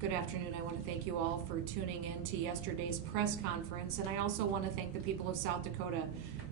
Good afternoon. I want to thank you all for tuning in to yesterday's press conference, and I also want to thank the people of South Dakota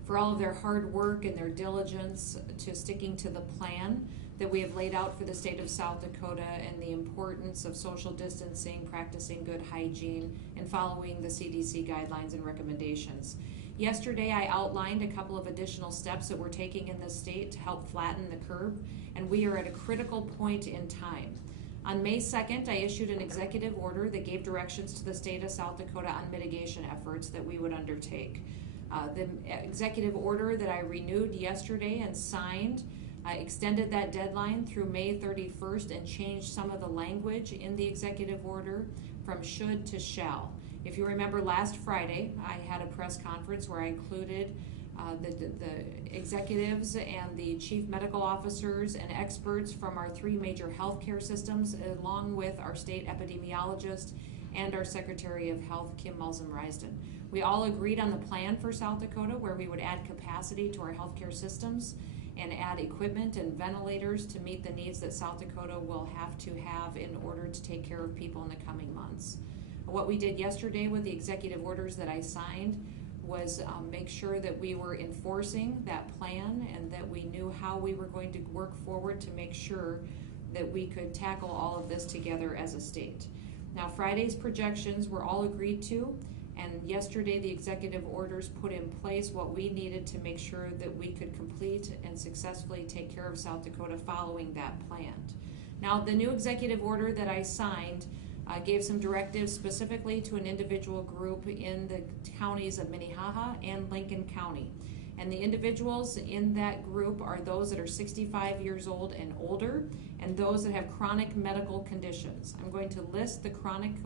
for all of their hard work and their diligence to sticking to the plan that we have laid out for the state of South Dakota and the importance of social distancing, practicing good hygiene, and following the CDC guidelines and recommendations. Yesterday, I outlined a couple of additional steps that we're taking in the state to help flatten the curve, and we are at a critical point in time. On May 2nd, I issued an executive order that gave directions to the state of South Dakota on mitigation efforts that we would undertake. The executive order that I renewed yesterday and signed extended that deadline through May 31st and changed some of the language in the executive order from should to shall. If you remember last Friday, I had a press conference where I included the executives and the chief medical officers and experts from our three major healthcare systems, along with our state epidemiologist and our Secretary of Health, Kim Mulzum-Risden. We all agreed on the plan for South Dakota where we would add capacity to our healthcare systems and add equipment and ventilators to meet the needs that South Dakota will have to have in order to take care of people in the coming months. What we did yesterday with the executive orders that I signed was make sure that we were enforcing that plan and that we knew how we were going to work forward to make sure that we could tackle all of this together as a state. Now, Friday's projections were all agreed to, and yesterday the executive orders put in place what we needed to make sure that we could complete and successfully take care of South Dakota following that plan. Now, the new executive order that I signed gave some directives specifically to an individual group in the counties of Minnehaha and Lincoln County. And the individuals in that group are those that are 65 years old and older, and those that have chronic medical conditions. I'm going to list the chronic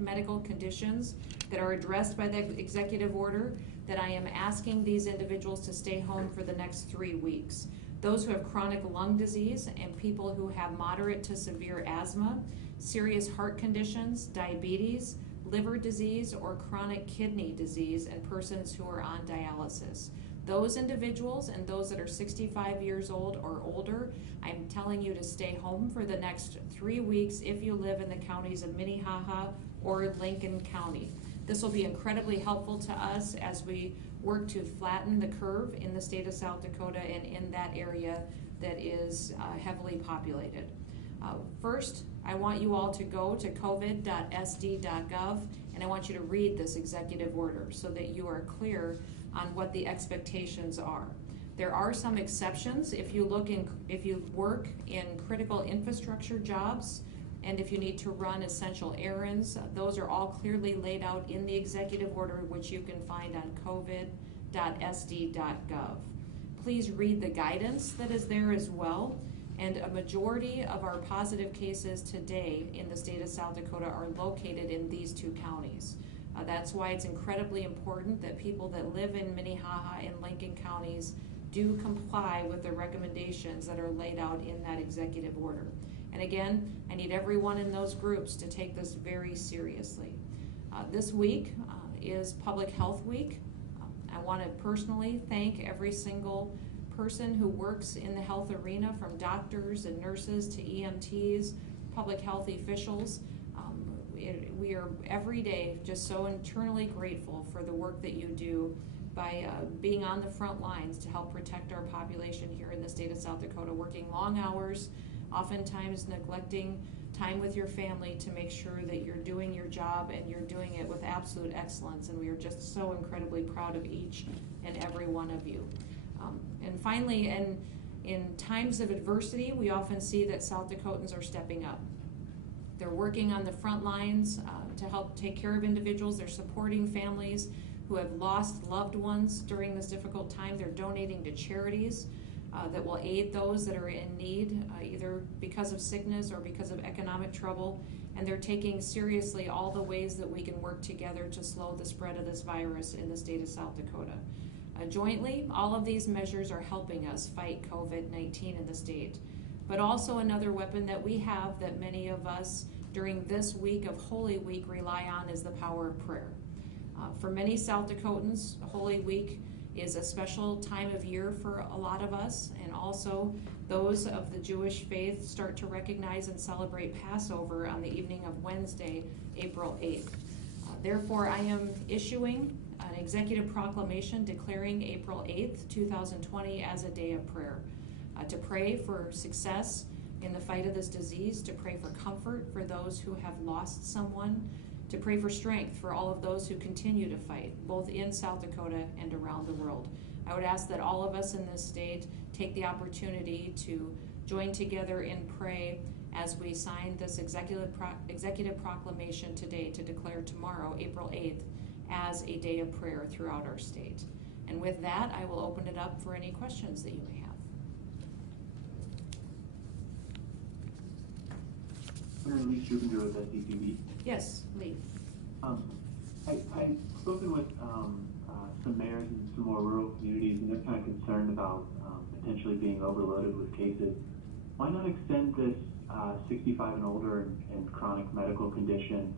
medical conditions that are addressed by the executive order that I am asking these individuals to stay home for the next 3 weeks. Those who have chronic lung disease and people who have moderate to severe asthma, serious heart conditions, diabetes, liver disease, or chronic kidney disease, and persons who are on dialysis. Those individuals and those that are 65 years old or older, I'm telling you to stay home for the next 3 weeks if you live in the counties of Minnehaha or Lincoln County. This will be incredibly helpful to us as we work to flatten the curve in the state of South Dakota and in that area that is heavily populated. First, I want you all to go to covid.sd.gov, and I want you to read this executive order so that you are clear on what the expectations are. There are some exceptions if you work in critical infrastructure jobs and if you need to run essential errands. Those are all clearly laid out in the executive order, which you can find on covid.sd.gov. Please read the guidance that is there as well. And a majority of our positive cases today in the state of South Dakota are located in these two counties. That's why it's incredibly important that people that live in Minnehaha and Lincoln counties do comply with the recommendations that are laid out in that executive order. And again, I need everyone in those groups to take this very seriously. This week is Public Health Week. I want to personally thank every single person who works in the health arena, from doctors and nurses to EMTs, public health officials. We are every day just so internally grateful for the work that you do by being on the front lines to help protect our population here in the state of South Dakota, working long hours, oftentimes neglecting time with your family to make sure that you're doing your job and you're doing it with absolute excellence. And we are just so incredibly proud of each and every one of you. And finally, in times of adversity, we often see that South Dakotans are stepping up. They're working on the front lines to help take care of individuals. They're supporting families who have lost loved ones during this difficult time. They're donating to charities that will aid those that are in need, either because of sickness or because of economic trouble. And they're taking seriously all the ways that we can work together to slow the spread of this virus in the state of South Dakota. Jointly, all of these measures are helping us fight COVID-19 in the state. But also another weapon that we have that many of us during this week of Holy Week rely on is the power of prayer. For many South Dakotans, Holy Week is a special time of year for a lot of us, and also Those of the Jewish faith start to recognize and celebrate Passover on the evening of Wednesday, April 8th. Therefore, I am issuing an executive proclamation declaring April 8th, 2020 as a day of prayer. To pray for success in the fight of this disease, to pray for comfort for those who have lost someone, to pray for strength for all of those who continue to fight, both in South Dakota and around the world. I would ask that all of us in this state take the opportunity to join together and pray as we sign this executive proclamation today to declare tomorrow, April 8th, as a day of prayer throughout our state. And with that, I will open it up for any questions that you may have. Lee Schubinger with SDPB. Yes, Lee. I've spoken with some mayors in some more rural communities, and they're kind of concerned about potentially being overloaded with cases. Why not extend this 65 and older and chronic medical condition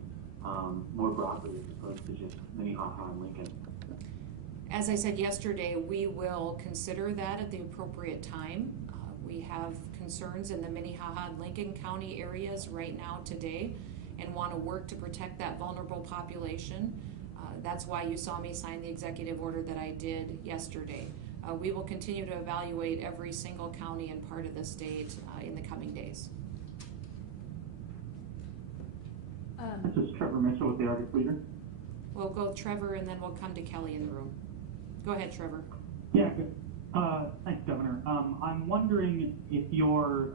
more broadly as opposed to just Minnehaha and Lincoln? As I said yesterday, we will consider that at the appropriate time. We have concerns in the Minnehaha and Lincoln County areas right now today and want to work to protect that vulnerable population. That's why you saw me sign the executive order that I did yesterday. We will continue to evaluate every single county and part of the state in the coming days. This is Trevor Mitchell with the Arctic Leader. We'll go Trevor and then we'll come to Kelly in the room. Go ahead, Trevor. Yeah, good. Thanks, Governor. I'm wondering if you're,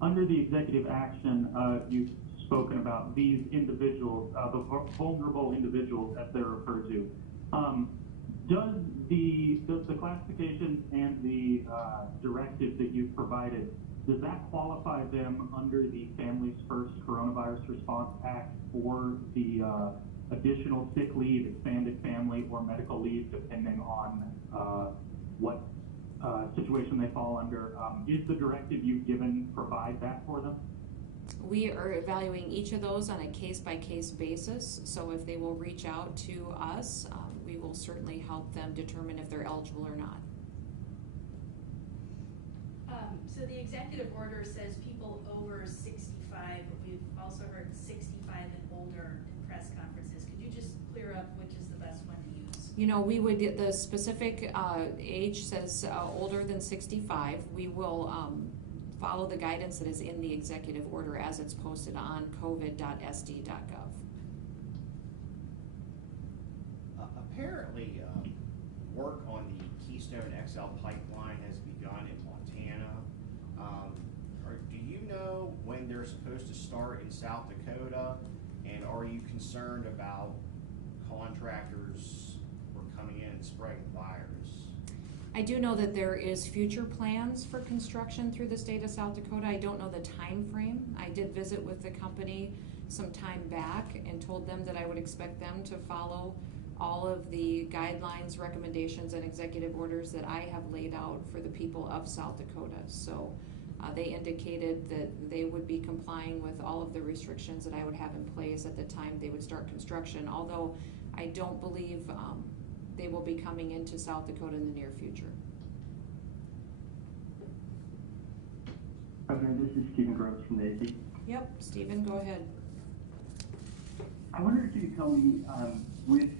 under the executive action, you've spoken about these individuals, the vulnerable individuals as they're referred to. Does the classifications and the directive that you've provided, does that qualify them under the Families First Coronavirus Response Act for the additional sick leave, expanded family, or medical leave, depending on what situation they fall under? Is the directive you've given provide that for them? We are evaluating each of those on a case-by-case basis, so if they will reach out to us, we will certainly help them determine if they're eligible or not. So the executive order says people over 65, but we've also heard 65 and older in press conferences. Could you just clear up which is the best one to use? You know, we would get the specific age says older than 65. We will follow the guidance that is in the executive order as it's posted on covid.sd.gov. Apparently, work on the Keystone XL pipeline has begun in Montana. Do you know when they're supposed to start in South Dakota? And are you concerned about contractors who are coming in and spreading the virus? I do know that there is future plans for construction through the state of South Dakota. I don't know the time frame. I did visit with the company some time back and told them that I would expect them to follow all of the guidelines, recommendations, and executive orders that I have laid out for the people of South Dakota. So they indicated that they would be complying with all of the restrictions that I would have in place at the time they would start construction, although I don't believe they will be coming into South Dakota in the near future. Governor, this is Stephen Groves from the AC. Yep, Stephen, go ahead. I wondered if you could tell me, with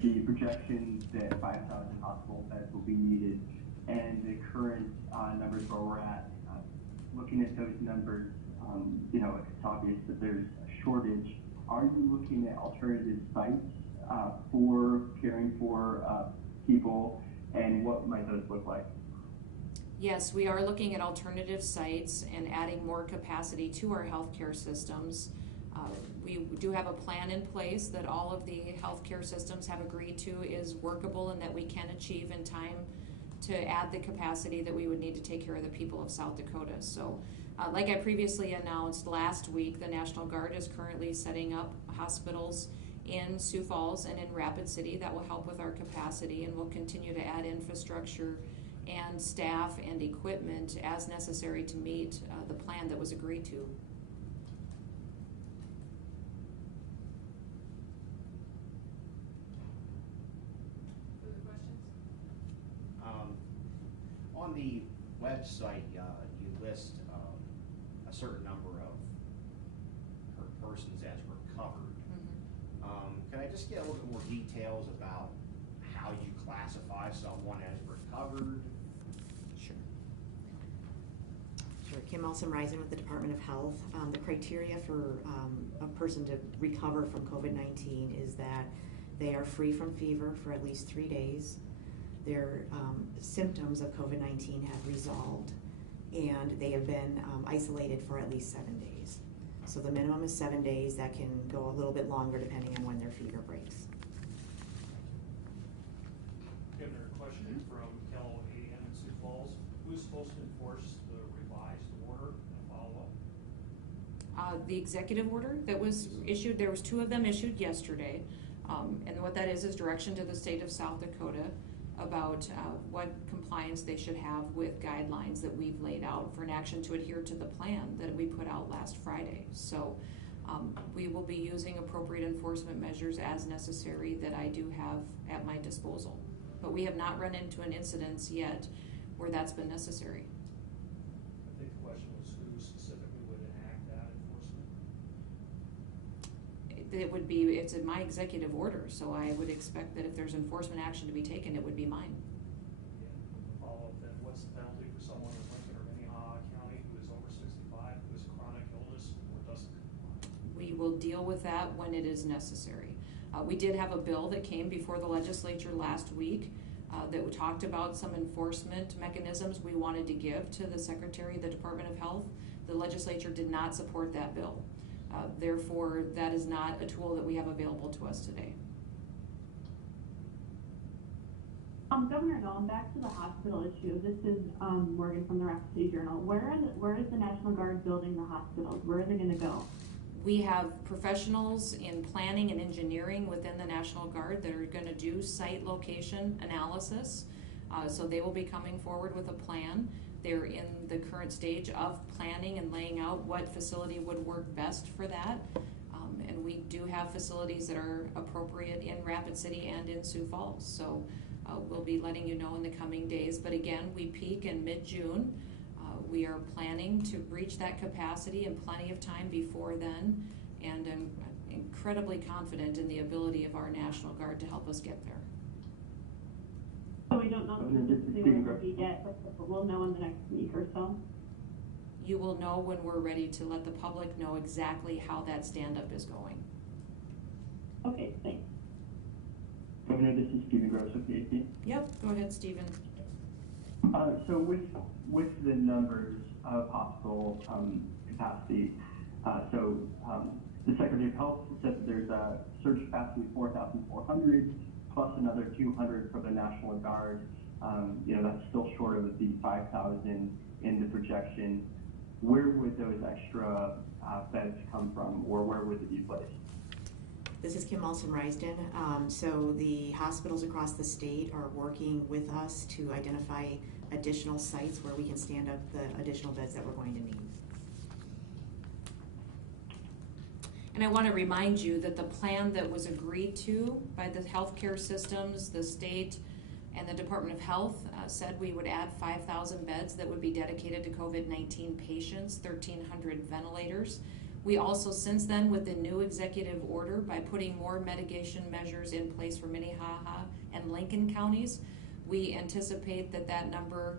the projection that 5,000 hospital beds will be needed and the current numbers where we're at, looking at those numbers, you know, it's obvious that there's a shortage. Are you looking at alternative sites for caring for people, and what might those look like? Yes, we are looking at alternative sites and adding more capacity to our healthcare systems. We do have a plan in place that all of the healthcare systems have agreed to is workable and that we can achieve in time to add the capacity that we would need to take care of the people of South Dakota. So like I previously announced last week, the National Guard is currently setting up hospitals in Sioux Falls and in Rapid City that will help with our capacity, and we'll continue to add infrastructure and staff and equipment as necessary to meet the plan that was agreed to. Further questions? On the website, you list a certain number of persons as recovered. Can I just get a little bit more details about how you classify someone as recovered? Sure. Sure. Kim Elson-Reisen with the Department of Health. The criteria for a person to recover from COVID-19 is that they are free from fever for at least 3 days. Their symptoms of COVID-19 have resolved, and they have been isolated for at least 7 days. So the minimum is 7 days. That can go a little bit longer depending on when their fever breaks. Governor, a question from Cal AM in Sioux Falls. Who's supposed to enforce the revised order and follow-up? The executive order that was issued, there was 2 of them issued yesterday. And what that is direction to the state of South Dakota about what compliance they should have with guidelines that we've laid out for an action to adhere to the plan that we put out last Friday. So we will be using appropriate enforcement measures as necessary that I do have at my disposal. But we have not run into an incidence yet where that's been necessary. I think the question was who specifically would enact that enforcement? It would be, it's in my executive order, so I would expect that if there's enforcement action to be taken, it would be mine. Yeah, the follow-up then, what's the penalty for someone in Lincoln or Minnehaha County who is over 65, who has a chronic illness or doesn't comply? We will deal with that when it is necessary. We did have a bill that came before the legislature last week that talked about some enforcement mechanisms we wanted to give to the Secretary of the Department of Health. The legislature did not support that bill. Therefore, that is not a tool that we have available to us today. Governor, going back to the hospital issue, this is Morgan from the Rapid City Journal. Where is the National Guard building the hospitals? Where are they going to go? We have professionals in planning and engineering within the National Guard that are going to do site location analysis. So they will be coming forward with a plan. They're in the current stage of planning and laying out what facility would work best for that. And we do have facilities that are appropriate in Rapid City and in Sioux Falls. So we'll be letting you know in the coming days. But again, we peak in mid-June. We are planning to reach that capacity in plenty of time before then, and I'm incredibly confident in the ability of our National Guard to help us get there. So we don't know specifically where it will be yet, but we'll know in the next week or so. You will know when we're ready to let the public know exactly how that stand-up is going. Okay, thanks. Governor, this is Stephen Gross with the AP. Yep, go ahead, Stephen. So with the numbers of hospital capacity, the Secretary of Health said that there's a surge capacity of 4,400 plus another 200 for the National Guard. That's still short of the 5,000 in the projection. Where would those extra beds come from, or where would it be placed? This is Kim Elson-Reisen. So the hospitals across the state are working with us to identify additional sites where we can stand up the additional beds that we're going to need. And I want to remind you that the plan that was agreed to by the healthcare systems, the state, and the Department of Health said we would add 5,000 beds that would be dedicated to COVID-19 patients, 1,300 ventilators. We also, since then, with the new executive order, by putting more mitigation measures in place for Minnehaha and Lincoln counties, we anticipate that that number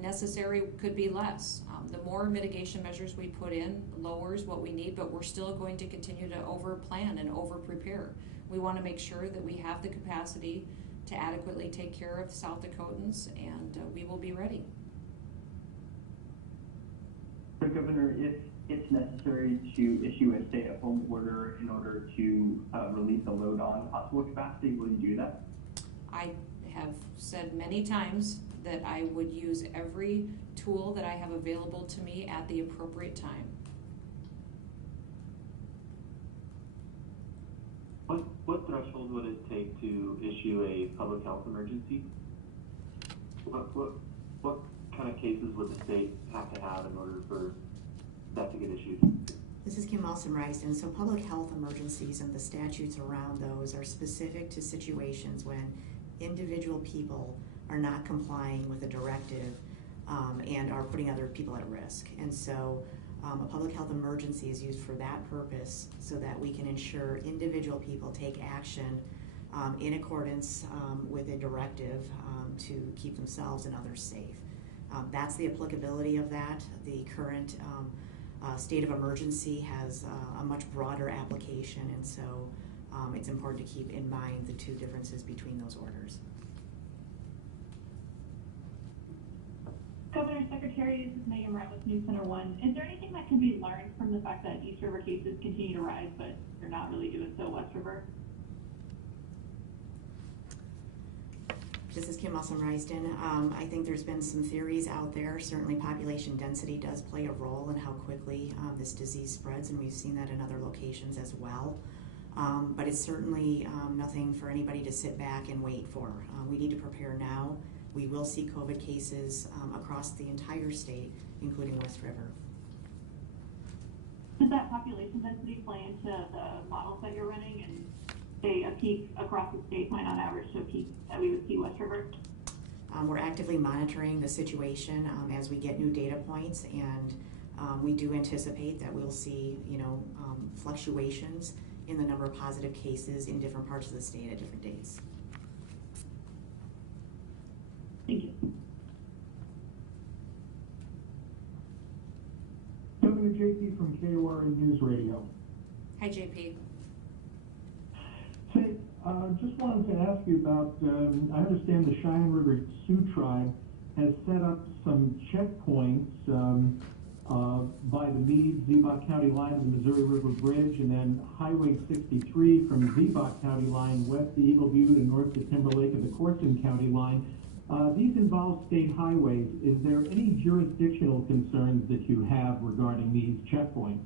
necessary could be less. The more mitigation measures we put in lowers what we need, but we're still going to continue to over-plan and over-prepare. We want to make sure that we have the capacity to adequately take care of South Dakotans, and we will be ready. So, Governor, if it's necessary to issue a stay-at-home order in order to relieve the load on hospital capacity, will you do that? I have said many times that I would use every tool that I have available to me at the appropriate time. What threshold would it take to issue a public health emergency? What kind of cases would the state have to have in order for that to get issued? This is Kim Elson-Reisen. So public health emergencies and the statutes around those are specific to situations when individual people are not complying with a directive and are putting other people at risk. And so a public health emergency is used for that purpose so that we can ensure individual people take action in accordance with a directive to keep themselves and others safe. That's the applicability of that. The current state of emergency has a much broader application, and so it's important to keep in mind the two differences between those orders. Governor, Secretary, this is Megan Wright with News Center 1. Is there anything that can be learned from the fact that East River cases continue to rise, but you're not really doing so West River? This is Kim Awesome-Risden. I think there's been some theories out there. Certainly population density does play a role in how quickly this disease spreads, and we've seen that in other locations as well. But it's certainly nothing for anybody to sit back and wait for. We need to prepare now. We will see COVID cases across the entire state, including West River. Does that population density play into the models that you're running, and say a peak across the state might not average to a peak that we would see West River? We're actively monitoring the situation as we get new data points, and we do anticipate that we'll see, fluctuations in the number of positive cases in different parts of the state at different dates. Thank you. Governor JP from KOR News Radio. Hi, JP. Say, just wanted to ask you about, I understand the Cheyenne River Sioux Tribe has set up some checkpoints by the Meade-Ziebach County line of the Missouri River Bridge, and then Highway 63 from Ziebach County line west to Eagle Butte and north to Timberlake of the Corson County line. These involve state highways. Is there any jurisdictional concerns that you have regarding these checkpoints?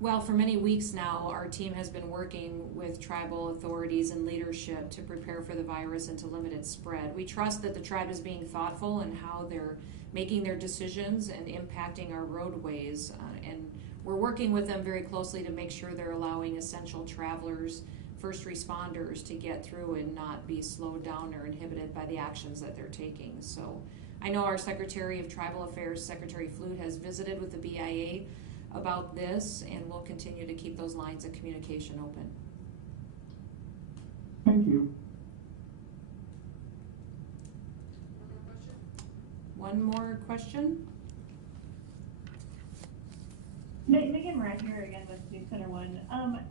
Well, for many weeks now, our team has been working with tribal authorities and leadership to prepare for the virus and to limit its spread. We trust that the tribe is being thoughtful in how they're making their decisions and impacting our roadways, and we're working with them very closely to make sure they're allowing essential travelers, first responders to get through and not be slowed down or inhibited by the actions that they're taking. So I know our Secretary of Tribal Affairs, Secretary Flute, has visited with the BIA about this, and we'll continue to keep those lines of communication open. Thank you. One more question? Megan Wright here again with News Center 1.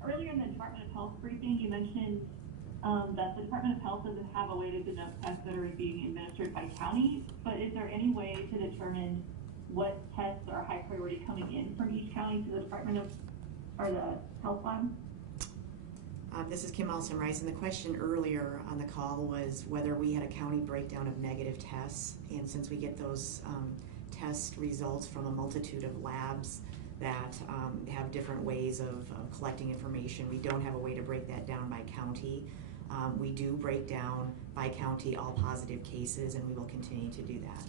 Earlier in the Department of Health briefing, you mentioned that the Department of Health doesn't have a way to denote tests that are being administered by county, but is there any way to determine what tests are high priority coming in from each county to the Department of, or the health lab? This is Kim Awesome-Risden. The question earlier on the call was whether we had a county breakdown of negative tests, and since we get those test results from a multitude of labs that have different ways of collecting information, we don't have a way to break that down by county. We do break down by county all positive cases, and we will continue to do that.